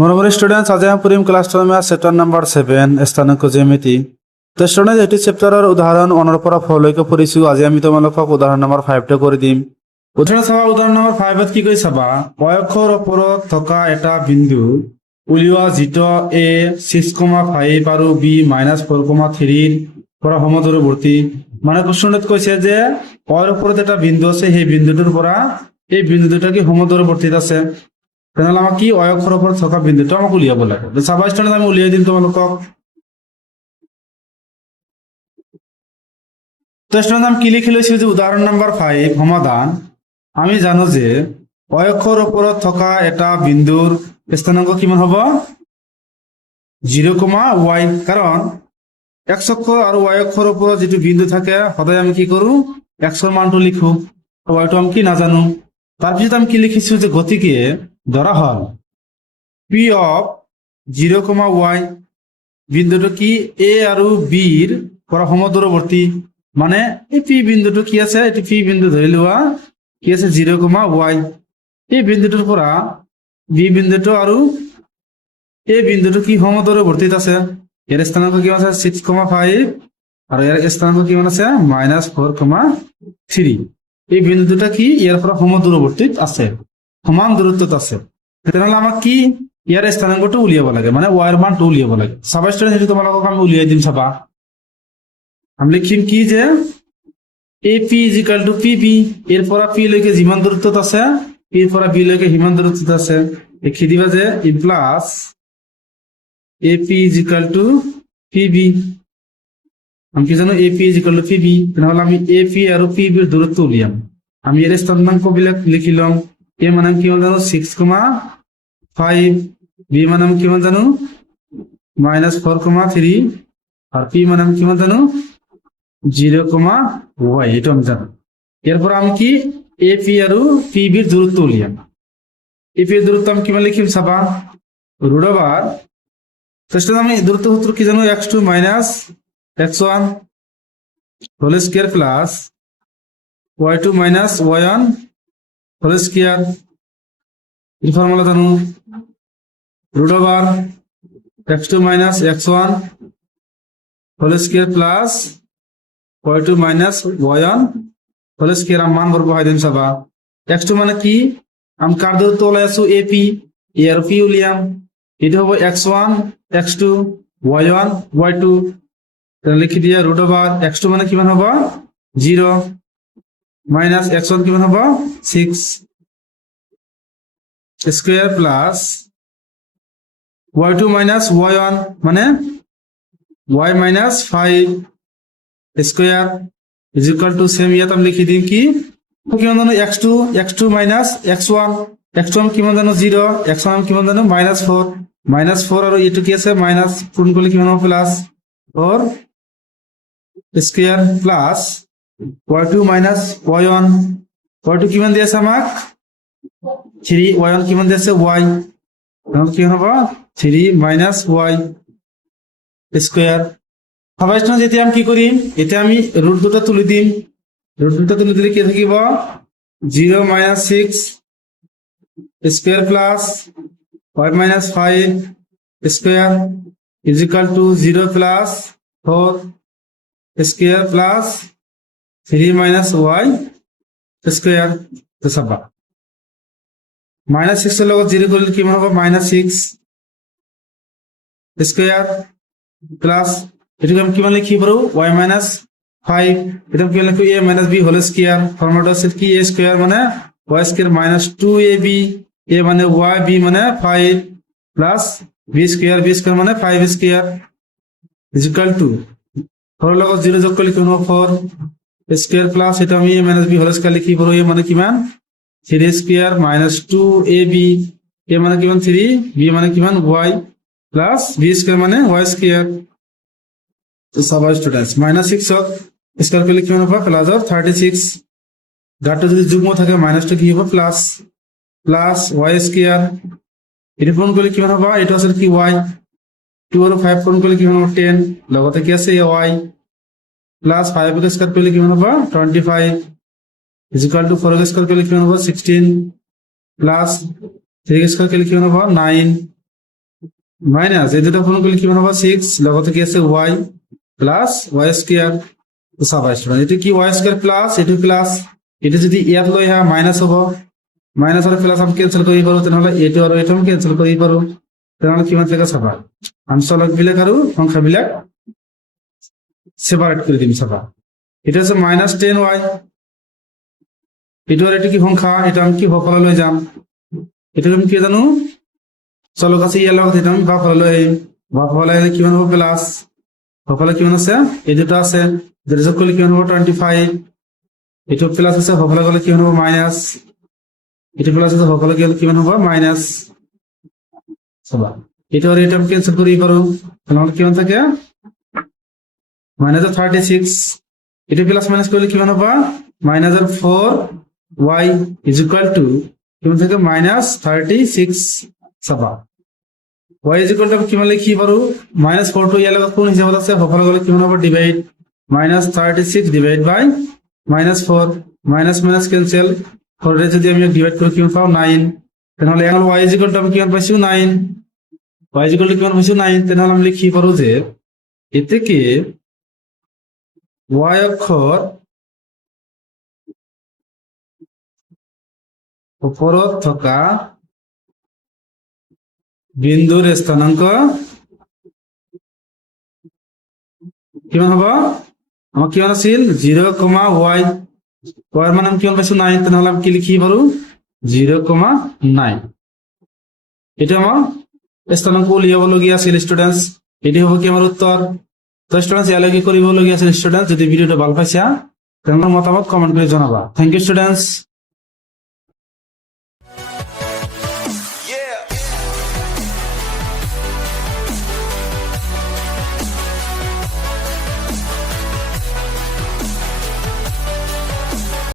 মনোমরি students আজ আমি পড়িম class 12 chapter number 7 স্থানাঙ্ক জ্যামিতি। তো স্টুডেন্টস এটি চ্যাপ্টাৰৰ উদাহৰণ 1 পৰা 4 লৈকে পঢ়িছো। আজি আমি তোমালোকক উদাহৰণ নম্বৰ 5 টা কৰি দিম। উদাহৰণ চাবা, উদাহৰণ নম্বৰ 5 ত কি কৈ চাবা, অক্ষৰ ওপৰত থকা এটা বিন্দু উলিওৱা যিটো a 6,5 আৰু b -4,3 ৰ পৰা সমদূৰৱৰ্তী। মানে প্ৰশ্নটোত কৈছে যে অৰ ওপৰত এটা বিন্দু আছে, সেই বিন্দুটোৰ পৰা এই বিন্দু দুটা কি সমদূৰৱৰ্তীত আছে। তেনেহলে আমাক কি অক্ষৰ ওপৰত থকা বিন্দুটো আমাক উলিয়াব লাগে। চাবা স্টুডেন্ট, আমি উলিয়াই দিম তোমালোকক। তো স্টুডেন্ট আমি কি লিখি লৈছো যে উদাহৰণ নম্বৰ 5 সমাধান। আমি জানো যে অক্ষৰ ওপৰত থকা এটা বিন্দুৰ স্থানাংক কিমান হ'ব? 0,y। কাৰণ x অক্ষ আৰু y অক্ষৰ ওপৰত যিটো বিন্দু থাকে সদায় আমি কি কৰো, x ৰ মানটো লিখো, y টো আমি কি নাজানো। তাৰপিছত আমি কি লিখিছো যে গতিকে ধৰা হল p অফ 0,y বিন্দুটো কি a আৰু b ৰ পৰা সমদূৰৱৰ্তী। মানে এই p বিন্দুটো কি আছে, এটি p বিন্দু ধৰি লোৱা কি আছে 0,y। এই বিন্দুটোৰ পৰা b বিন্দুটো আৰু এই বিন্দুটো কি সমদূৰৱৰ্তীত আছে। ইয়াৰ স্থানাংক কিমান আছে? 6,5 আৰু ইয়াৰ স্থানাংক কিমান আছে? -4,3। এই বিন্দু দুটা কি ইয়াৰ পৰা সমদূৰৱৰ্তীত আছে, সমান দূৰত্বত আছে। তেনেহলে আমাক কি ইয়াৰ স্থানাংকটো উলিয়াব লাগে, মানে y ৰ মানটো উলিয়াব লাগে। চাবা স্টুডেন্ট, সেইটো তোমালোকক আমি উলিয়াই দিম। চাবা আমি লিখিম কি যে AP = PB, এর পৰা P লৈকে যিমান দূৰত্বত আছে, P ৰ পৰা B লৈকে সিমান দূৰত্বত আছে। লিখি দিবা যে ই প্লাস AP = PB। আমি কি জানো AP = PB। তেনেহলে আমি AP আৰু PB ৰ দূৰত্ব উলিয়াম। আমি এর স্থানাঙ্ক বিলাক লিখি লম। A মানে কিমান জানো 6,5, B মানে কিমান জানো -4,3, আর P মানে কিমান জানো 0,y, এটা আমি জানো। এরপর আমি কি AP আৰু PB ৰ দূৰত্ব উলিয়াম। AP ৰ দূৰত্ব আমি কিমান লিখিম চাবা, √, তাহলে আমি দূরত্ব সূত্র কি জানো, x2 - x1 whole square plus y2 - y1 whole square. এই ফর্মুলা জানো, √x2 - x1 whole square plus y2 - y1 whole square. আমি মান বর্গ হয় দিম। চাবা x2 মানে কি, আমি কার দূরত্ব ওলাই আছো AP, a আর p উলিয়াম। এটা হবে x1 x2 y1 y2। তাহলে লিখি দিয়া √x2 মানে কিমান হবে 0 মাইনাস x1 কিমান হবে 6 স্কয়ার প্লাস y2 - y1 মানে y - 5 square is equal to same. ইয়াত আমি লিখি দিম কি কিমান জানো x2 - x1, x2 আমি কিমান জানো 0, x1 আমি কিমান জানো -4 আৰু এইটো কি আছে মাইনাস, পূরণ করলে কিমান হবে plus 4 square plus y2 - y1, y2 কিমান দি আছে আমাক 3, y1 কিমান দি আছে y, তাহলে কি হবে 3 - y স্কয়ার। সবাই যেতিয়া আমি কি কৰিম, এতিয়া আমি ৰুট দুটা তুলি দিম। ৰুট দুটা তুলি দিলে কি থাকিব 0 - 6 square plus y - 5 square is equal to 0 plus 4 square plus 3 - y square. তো চাবা -6 এর লগত 0 করলে কিমান হবে -6 স্কয়ার প্লাস এটাকে আমি কিমান লিখি পারো y - 5, এটা কিমান লিখো a - b হোল স্কয়ার। ফর্মুলাটা হচ্ছে কি a স্কয়ার মানে y স্কয়ার -2ab, a মানে y, b মানে 5 প্লাস b স্কয়ার মানে 5 স্কয়ার ইজ ইকুয়াল টু 4 এর লগত 0 যোগ করলে কিমান হবে 4 স্কয়ার প্লাস এটা আমি a - b হোল স্কয়ার লিখি পারো a মানে কিমান 3 স্কয়ার -2ab, a মানে কিমান 3, b মানে কিমান y প্লাস b স্কয়ার মানে y স্কয়ার। তো সবাই স্টুডেন্টস -6 স্কয়ার করলে কিমান হবে প্লাস 36, গাটো যদি যুগ্ম থাকে মাইনাসটা কি হবে প্লাস y স্কয়ার। এটা পূরণ করলে কিমান হবে, এটা আছে কি y, 2 আর 5 পূরণ করলে কিমান হবে 10, লগতে কি আছে y প্লাস 5 এর স্কয়ার করলে কিমান হবে 25 ইজ ইকুয়াল টু 4 এর স্কয়ার করলে কিমান হবে 16 প্লাস 3 এর স্কয়ার করলে কিমান হবে 9 মাইনাস এই দুটো পূরণ করলে কি হবে 6 লগতে কি আছে y প্লাস y স্কয়ার তো চাবা স্টুডেন্ট এটা কি y স্কয়ার প্লাস এটু প্লাস এটা যদি ইয়াত লই হা মাইনাস হবো মাইনাস আর প্লাস আমি ক্যান্সেল করি পারো তাহলে এটু আর এটু আমি ক্যান্সেল করি পারো তাহলে কি মান থেকে চাবা আনসলক বিলাক আর সংখ্যা বিলাক সেপারেট করে দিম চাবা এটা হচ্ছে -10y এটার এটা কি সংখ্যা এটা আমি কি ভাগফল লৈ যাম এটা আমি কি জানো চলো কাছে ইয়ার লগত এটা আমি ভাগফল লৈ ভাগফল কিমান হ'ব প্লাস ভাগফল কিমান আছে এই দুটো আছে যেটা যোগ করলে কিমান হ'ব 25 এটা প্লাস আছে ভাগফল গলে কিমান হ'ব মাইনাস এটা প্লাস আছে ভাগফল গলে কিমান হ'ব মাইনাস সবা এটা আর এটা আমি ক্যান্সেল করি পারো তাহলে কিমান থাকে -36 এটা প্লাস মাইনাস করলে কিমান হবে -4y is equal to কিমান থাকে -36 সবা y is equal to কিমান লিখি পারো -4 to ইয়ার লগত কোন হিসাবত আছে ভাগফল গলে কিমান হবে divide -36 divide by -4 minus minus cancel করে যদি আমি ডিভাইড করি কিমান পাও 9 তাহলে এখন y is equal to আমি কিমান পাইছো 9 y is equal to কিমান পাইছো 9 তাহলে আমি লিখি পারো যে এতে কি y অক্ষর উপরত থকা বিন্দুর স্থানাঙ্ক কিমান হ'ব আমার কিমান আছিল 0,y y মান আমি কিমান পাইছো 9 তাহলে আমি কি লিখি পারো 0,9 এটা আমার স্থানাঙ্ক উলিয়াবলগীয়া আছিল স্টুডেন্টস এটি হ'ব কি আমার উত্তর তো স্টুডেন্টস ইয়ালে কি কৰিবলগীয়া আছিল স্টুডেন্টস যদি ভিডিওটা ভাল পাইছা তেন্তে মতামত কমেন্ট কৰি জনাবা থ্যাংক ইউ স্টুডেন্টস